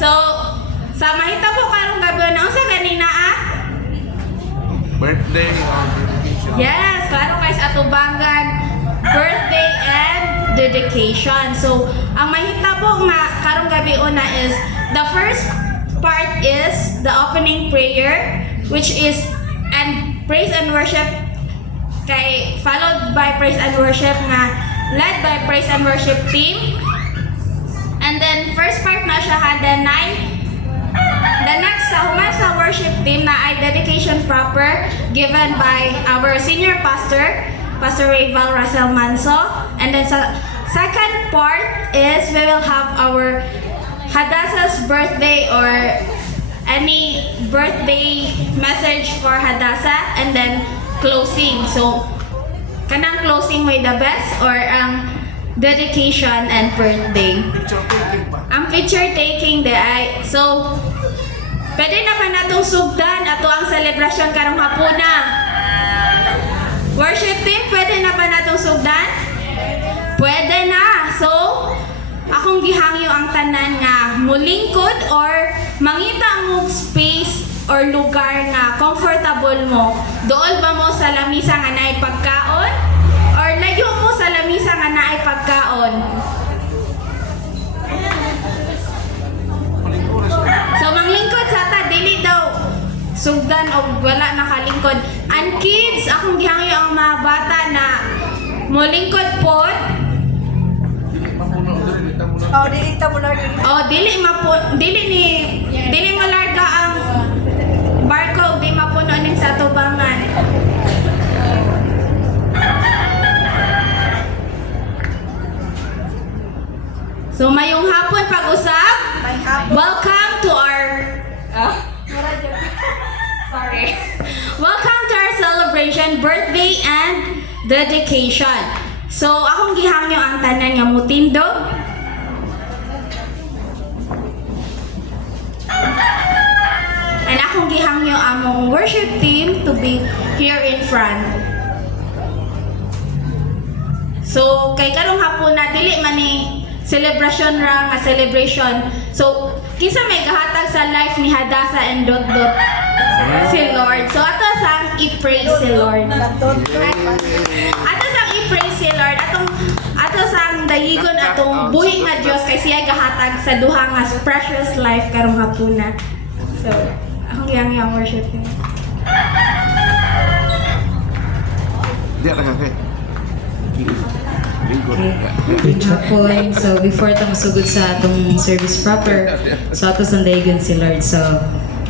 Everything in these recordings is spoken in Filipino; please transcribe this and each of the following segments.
So, sa mahitabo karong gabi na unsa kanina Birthday or dedication. Yes, klaro guys atubangan birthday and dedication. So, ang mahitabo nga karong gabi una is the first part is the opening prayer, which is and praise and worship kay followed by praise and worship nga led by praise and worship team. And then first part na siya the next sa worship team na ay dedication proper given by our senior pastor, Pastor Rayval Russell Manso. And then sa second part is we will have our Hadassah's birthday or any birthday message for Hadassah, and then closing. So kanang closing may the best or ang dedication and birthday. Picture taking ba? Ang picture taking de ay so pwede na ba natong sugdan ato ang celebration karong hapuna? Worship team, pwede na ba natong sugdan? Pwede na. So, akong gihangyo ang tanan nga mulingkod or mangita mo space or lugar nga comfortable mo. Dool ba mo sa lamisa nga naay pagkaon? Or layo mo sa lamisa nga naay pagkaon? So, manglingkod sa ta, dili daw sugdan o wala nakalingkod. And kids, akong gihangyo ang mga bata na mulingkod pod. Oh, dilita mo na rin. O dili malarga ang barko, di mapuno ning sa tubangan. So mayong hapon pag-usap. May hapon. Welcome to our sorry. Welcome to our celebration, birthday and dedication. So akong gihangyo ang tanan nga mutindog. And akong gihangyo among worship team to be here in front. So kay karong hapon na dili man ni celebration ra nga celebration. So kinsa may gahatag sa life ni Hadassah and Dot si Lord. So ato sang i-praise si Lord. Ato sang i-praise si Lord. Ato sang dayigon atong buhi nga Dios kay siya gahatag sa duha nga precious life karong hapuna. So akong yang worship niya. Dia lang kay. Good hapon. So before ta masugod sa atong service proper, so ato sandayigon si Lord. So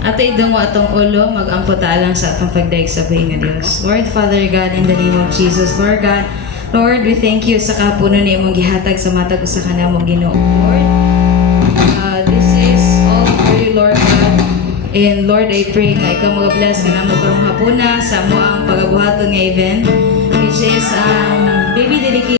ato idong atong ulo magampo ta lang sa atong pagdaig sa buhing nga Dios. Lord Father God, in the name of Jesus, Lord God, Lord, we thank you sa kapuno ni imong gihatag sa matag usa ka namong Ginoo. Lord, this is all for you, Lord God. And Lord, I pray nga ikaw mag-bless ka namo karong hapuna sa mo ang pagabuhaton nga event, which is baby dedication.